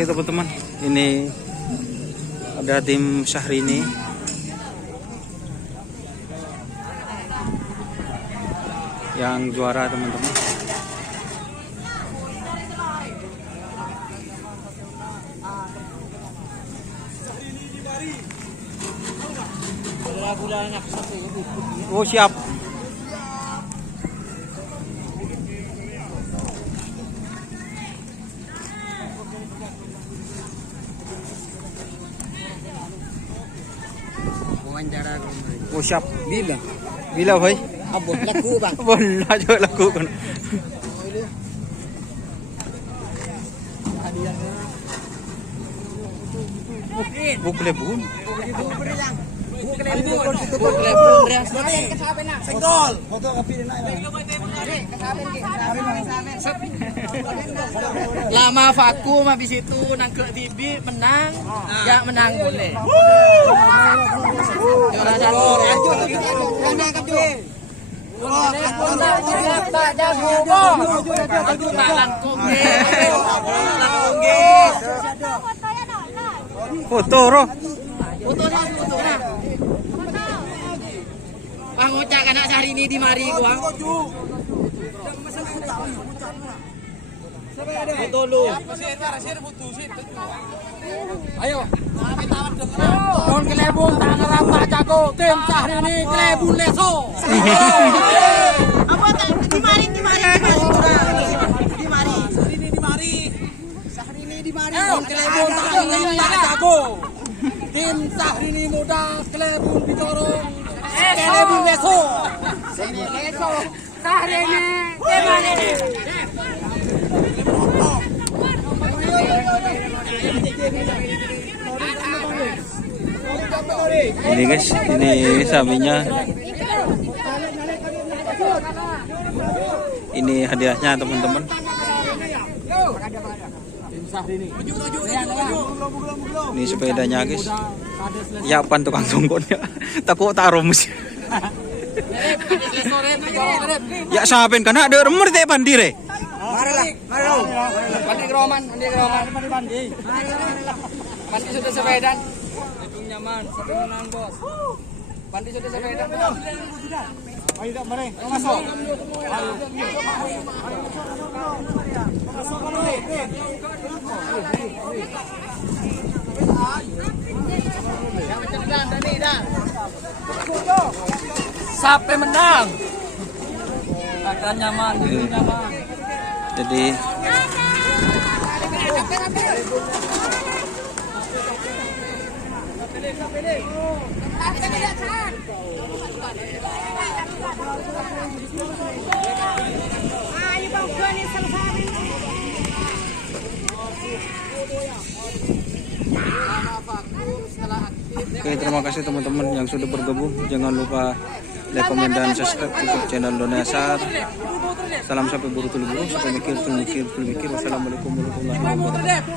Oke teman-teman, ini ada tim Syahrini yang juara teman-teman. Oh siap. Oh siap. Bila boy? Abot laku bang. Bola juga laku kan. Bukle bun. Senggol. Lama vakum habis itu nangkep TV menang, ya menang boleh. Juara satu. Tak jago bos. Aku tak langkung. Foto roh. Foto nah. Bang Ucak anak Syahrini di mari gua. Foto lu. Ayo. Don Kelebun tanah ramah jago tim Syahrini Kelebun Leso. Apa di mari. Syahrini di mari. Don Kelebun tanah ramah jago. Tim Syahrini muda Kelebun Bitorong. Kelebun Leso. Sini Leso. Syahrini Kelebun. Ini guys, ini sapinya. Ini hadiahnya teman-teman. Ini sepedanya guys. Ya pan tukang tungkon ya. Takut taruh mesin. Ya saben kana ada remur teh pandire. Mari. Pandi keroman. Pandi sudah sepedan. Itu nyaman, sampai menang bos. Pandi sudah sepedan. Ayo mari, masuk. Sampai menang. Akan nyaman, nyaman. Jadi oke, terima kasih teman-teman yang sudah bergabung. Jangan lupa like, komen, dan subscribe untuk channel Donasar. Salam sampai buru tulu buru, sampai mikir. Wassalamualaikum warahmatullahi wabarakatuh.